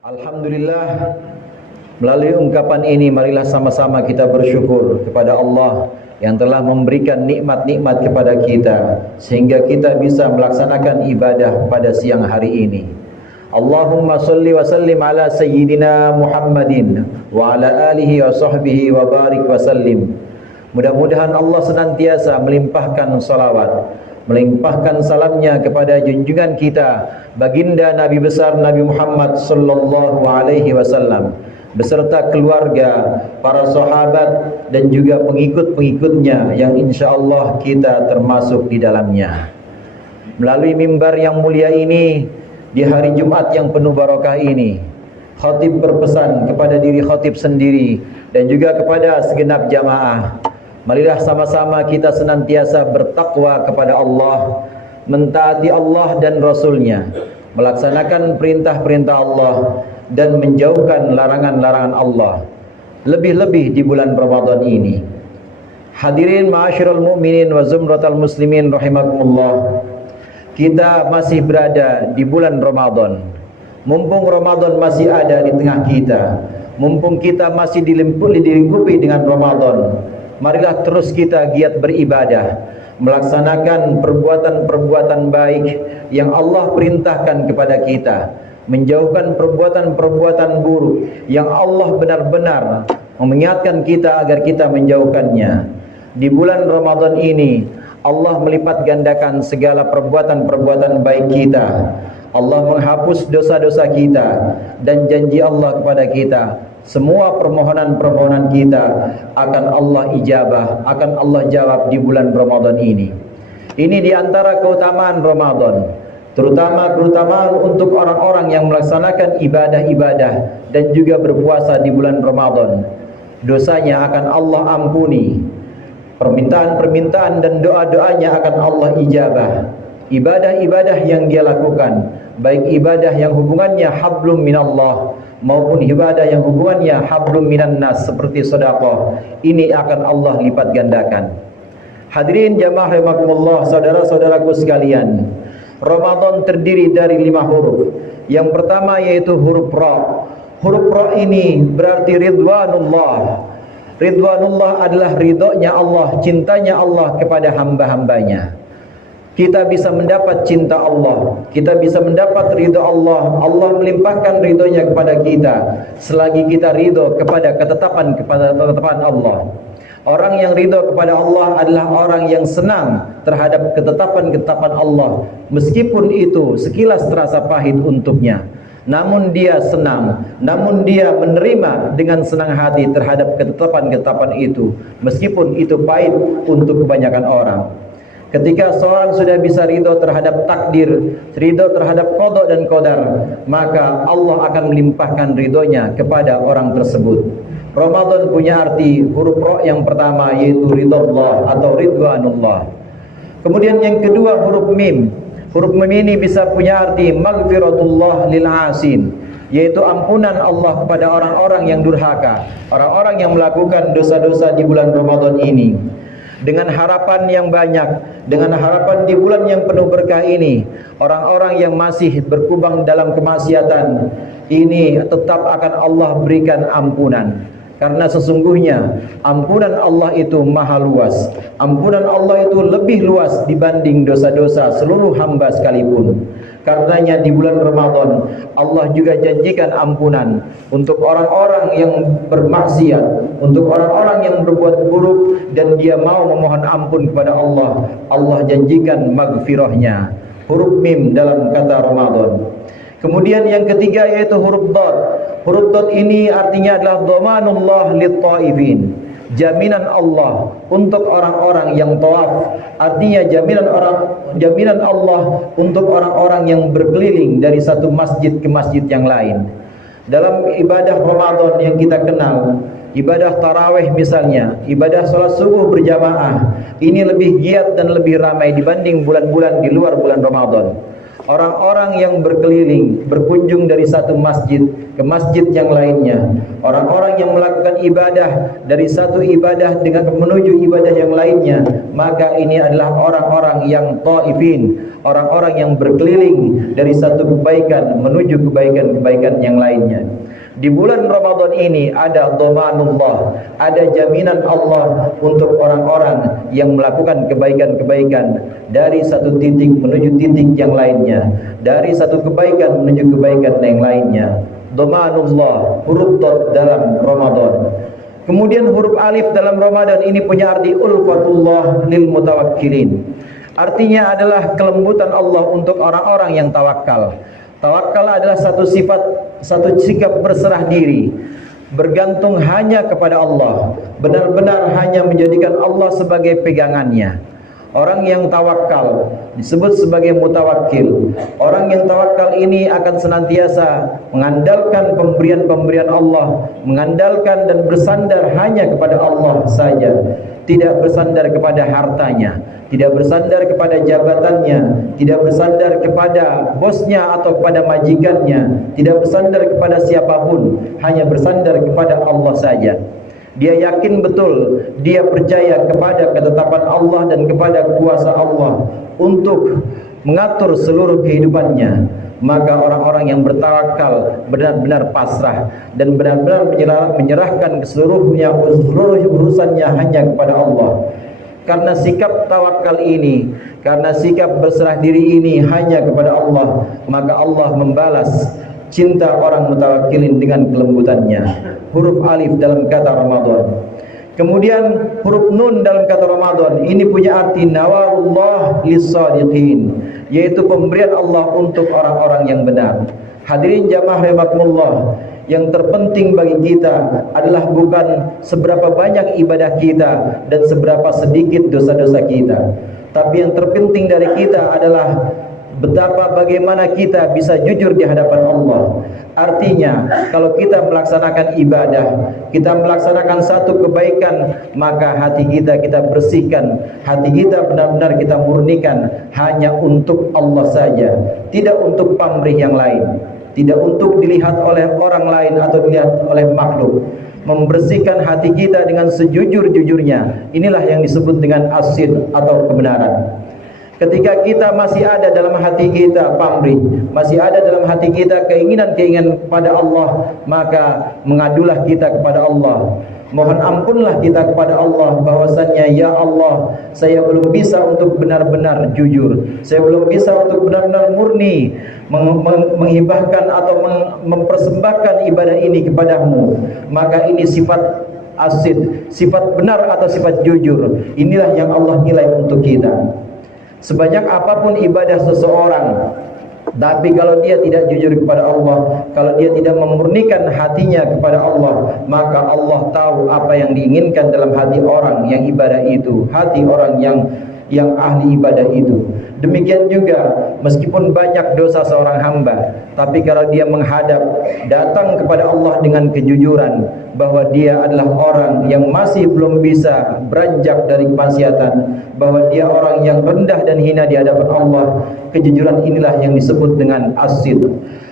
Alhamdulillah, melalui ungkapan ini marilah sama-sama kita bersyukur kepada Allah yang telah memberikan nikmat-nikmat kepada kita sehingga kita bisa melaksanakan ibadah pada siang hari ini. Allahumma salli wa sallim ala sayyidina Muhammadin wa ala alihi wa sahbihi wa barik wa sallim. Mudah-mudahan Allah senantiasa melimpahkan salawat, melimpahkan salamnya kepada junjungan kita baginda Nabi besar Nabi Muhammad sallallahu alaihi wasallam beserta keluarga, para sahabat dan juga pengikut-pengikutnya yang insyaallah kita termasuk di dalamnya. Melalui mimbar yang mulia ini di hari Jumat yang penuh barokah ini, khatib berpesan kepada diri khatib sendiri dan juga kepada segenap jamaah, marilah sama-sama kita senantiasa bertakwa kepada Allah, mentaati Allah dan Rasul-Nya, melaksanakan perintah-perintah Allah dan menjauhkan larangan-larangan Allah, lebih-lebih di bulan Ramadan ini. Hadirin ma'asyiral mu'minin wa zumratal muslimin rahimakumullah, kita masih berada di bulan Ramadan. Mumpung Ramadan masih ada di tengah kita, mumpung kita masih dilingkupi dengan Ramadan, marilah terus kita giat beribadah, melaksanakan perbuatan-perbuatan baik yang Allah perintahkan kepada kita, menjauhkan perbuatan-perbuatan buruk yang Allah benar-benar mengingatkan kita agar kita menjauhkannya. Di bulan Ramadan ini Allah melipat gandakan segala perbuatan-perbuatan baik kita. Allah menghapus dosa-dosa kita dan janji Allah kepada kita, semua permohonan-permohonan kita akan Allah ijabah, akan Allah jawab di bulan Ramadan ini. Ini di antara keutamaan Ramadan, terutama keutamaan untuk orang-orang yang melaksanakan ibadah-ibadah dan juga berpuasa di bulan Ramadan. Dosanya akan Allah ampuni, permintaan-permintaan dan doa-doanya akan Allah ijabah. Ibadah-ibadah yang dia lakukan, baik ibadah yang hubungannya hablum minallah maupun ibadah yang hubungannya hablum minan nas seperti sedekah, ini akan Allah lipat gandakan. Hadirin jamaah rahimakumullah, saudara-saudaraku sekalian, Ramadan terdiri dari 5 huruf. Yang pertama yaitu huruf Ra. Huruf Ra ini berarti ridwanullah. Ridwanullah adalah ridhonya Allah, cintanya Allah kepada hamba-hambanya. Kita bisa mendapat cinta Allah, kita bisa mendapat ridho Allah. Allah melimpahkan ridhonya kepada kita selagi kita ridho kepada ketetapan Allah. Orang yang ridho kepada Allah adalah orang yang senang terhadap ketetapan-ketetapan Allah, meskipun itu sekilas terasa pahit untuknya. Namun dia senang, namun dia menerima dengan senang hati terhadap ketetapan-ketetapan itu, meskipun itu pahit untuk kebanyakan orang. Ketika seorang sudah bisa ridho terhadap takdir, ridho terhadap qada dan qadar, maka Allah akan melimpahkan ridhonya kepada orang tersebut. Ramadan punya arti huruf Ra yang pertama yaitu ridhallah atau ridwanullah. Kemudian yang kedua huruf Mim. Huruf Mim ini bisa punya arti maghfiratullah lil asin, yaitu ampunan Allah kepada orang-orang yang durhaka, orang-orang yang melakukan dosa-dosa di bulan Ramadan ini. Dengan harapan yang banyak, dengan harapan di bulan yang penuh berkah ini, orang-orang yang masih berkubang dalam kemaksiatan ini tetap akan Allah berikan ampunan. Karena sesungguhnya ampunan Allah itu maha luas. Ampunan Allah itu lebih luas dibanding dosa-dosa seluruh hamba sekalipun. Karenanya di bulan Ramadan Allah juga janjikan ampunan untuk orang-orang yang bermaksiat, untuk orang-orang yang berbuat buruk dan dia mau memohon ampun kepada Allah. Allah janjikan maghfirahnya. Huruf Mim dalam kata Ramadan. Kemudian yang ketiga yaitu huruf Dad. Huruf Dad ini artinya adalah dhamanullah lit-taifin, jaminan Allah untuk orang-orang yang tawaf. Artinya jaminan Allah untuk orang-orang yang berkeliling dari satu masjid ke masjid yang lain. Dalam ibadah Ramadan yang kita kenal, ibadah tarawih misalnya, ibadah salat subuh berjamaah, ini lebih giat dan lebih ramai dibanding bulan-bulan di luar bulan Ramadan. orang-orang yang berkeliling, berkunjung dari satu masjid ke masjid yang lainnya, orang-orang yang melakukan ibadah dari satu ibadah dengan menuju ibadah yang lainnya, maka ini adalah orang-orang yang taifin, orang-orang yang berkeliling dari satu kebaikan menuju kebaikan-kebaikan yang lainnya. Di bulan Ramadan ini ada dhamanullah, ada jaminan Allah untuk orang-orang yang melakukan kebaikan-kebaikan dari satu titik menuju titik yang lainnya, dari satu kebaikan menuju kebaikan yang lainnya. Dhamanullah, huruf dot dalam Ramadan. Kemudian huruf alif dalam Ramadan ini punya arti ulfatullah lil mutawakkilin. Artinya adalah kelembutan Allah untuk orang-orang yang tawakal. Tawakal adalah satu sifat, satu sikap berserah diri, bergantung hanya kepada Allah, benar-benar hanya menjadikan Allah sebagai pegangannya. Orang yang tawakal disebut sebagai mutawakkil. Orang yang tawakal ini akan senantiasa mengandalkan pemberian-pemberian Allah, mengandalkan dan bersandar hanya kepada Allah saja, tidak bersandar kepada hartanya, tidak bersandar kepada jabatannya, tidak bersandar kepada bosnya atau kepada majikannya, tidak bersandar kepada siapapun, hanya bersandar kepada Allah saja. Dia yakin betul, dia percaya kepada ketetapan Allah dan kepada kuasa Allah untuk mengatur seluruh kehidupannya. Maka orang-orang yang bertawakal benar-benar pasrah dan benar-benar menyerahkan seluruh urusannya hanya kepada Allah. Karena sikap tawakal ini, karena sikap berserah diri ini hanya kepada Allah, maka Allah membalas cinta orang mutawakkilin dengan kelembutannya. Huruf alif dalam kata Ramadan. Kemudian huruf nun dalam kata Ramadan ini punya arti nawalullah lis-shadiqin, yaitu pemberian Allah untuk orang-orang yang benar. Hadirin jamaah rahimakumullah, yang terpenting bagi kita adalah bukan seberapa banyak ibadah kita dan seberapa sedikit dosa-dosa kita, tapi yang terpenting dari kita adalah betapa bagaimana kita bisa jujur di hadapan Allah. Artinya, kalau kita melaksanakan ibadah, kita melaksanakan satu kebaikan, maka hati kita bersihkan, hati kita benar-benar kita murnikan hanya untuk Allah saja, tidak untuk pamrih yang lain, tidak untuk dilihat oleh orang lain atau dilihat oleh makhluk. Membersihkan hati kita dengan sejujur-jujurnya, inilah yang disebut dengan as-sidq atau kebenaran. Ketika kita masih ada dalam hati kita pamrih, masih ada dalam hati kita keinginan-keinginan kepada Allah, maka mengadulah kita kepada Allah. Mohon ampunlah kita kepada Allah bahwasannya, ya Allah, saya belum bisa untuk benar-benar jujur, saya belum bisa untuk benar-benar murni menghibahkan atau mempersembahkan ibadah ini kepadamu. Maka ini sifat asid, sifat benar atau sifat jujur. Inilah yang Allah nilai untuk kita. Sebanyak apapun ibadah seseorang, tapi kalau dia tidak jujur kepada Allah, kalau dia tidak memurnikan hatinya kepada Allah, maka Allah tahu apa yang diinginkan dalam hati orang yang ibadah itu, hati orang yang ahli ibadah itu. Demikian juga meskipun banyak dosa seorang hamba, tapi kalau dia menghadap datang kepada Allah dengan kejujuran bahwa dia adalah orang yang masih belum bisa beranjak dari kemaksiatan, bahwa dia orang yang rendah dan hina di hadapan Allah, kejujuran inilah yang disebut dengan as-sidq.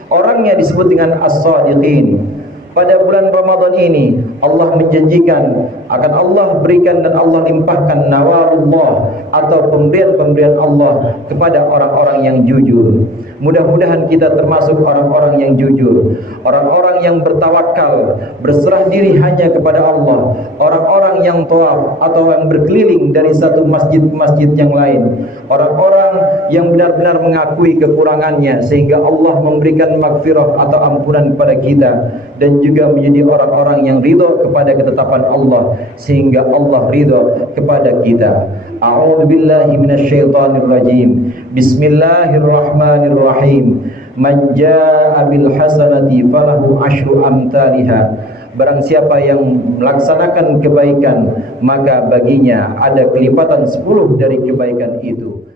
Orangnya disebut dengan as-shadiqin. Pada bulan Ramadan ini Allah menjanjikan akan Allah berikan dan Allah limpahkan nawalullah atau pemberian-pemberian Allah kepada orang-orang yang jujur. Mudah-mudahan kita termasuk orang-orang yang jujur, orang-orang yang bertawakal, berserah diri hanya kepada Allah, orang-orang yang tawaf atau yang berkeliling dari satu masjid ke masjid yang lain, orang-orang yang benar-benar mengakui kekurangannya sehingga Allah memberikan maghfirah atau ampunan kepada kita, dan juga menjadi orang-orang yang ridho kepada ketetapan Allah sehingga Allah ridho kepada kita. A'udzubillahi minasyaitonir rajim. Bismillahirrahmanirrahim. Man jaa'a bil hasanati falahu asyru amsalha. Barang siapa yang melaksanakan kebaikan, maka baginya ada kelipatan 10 dari kebaikan itu.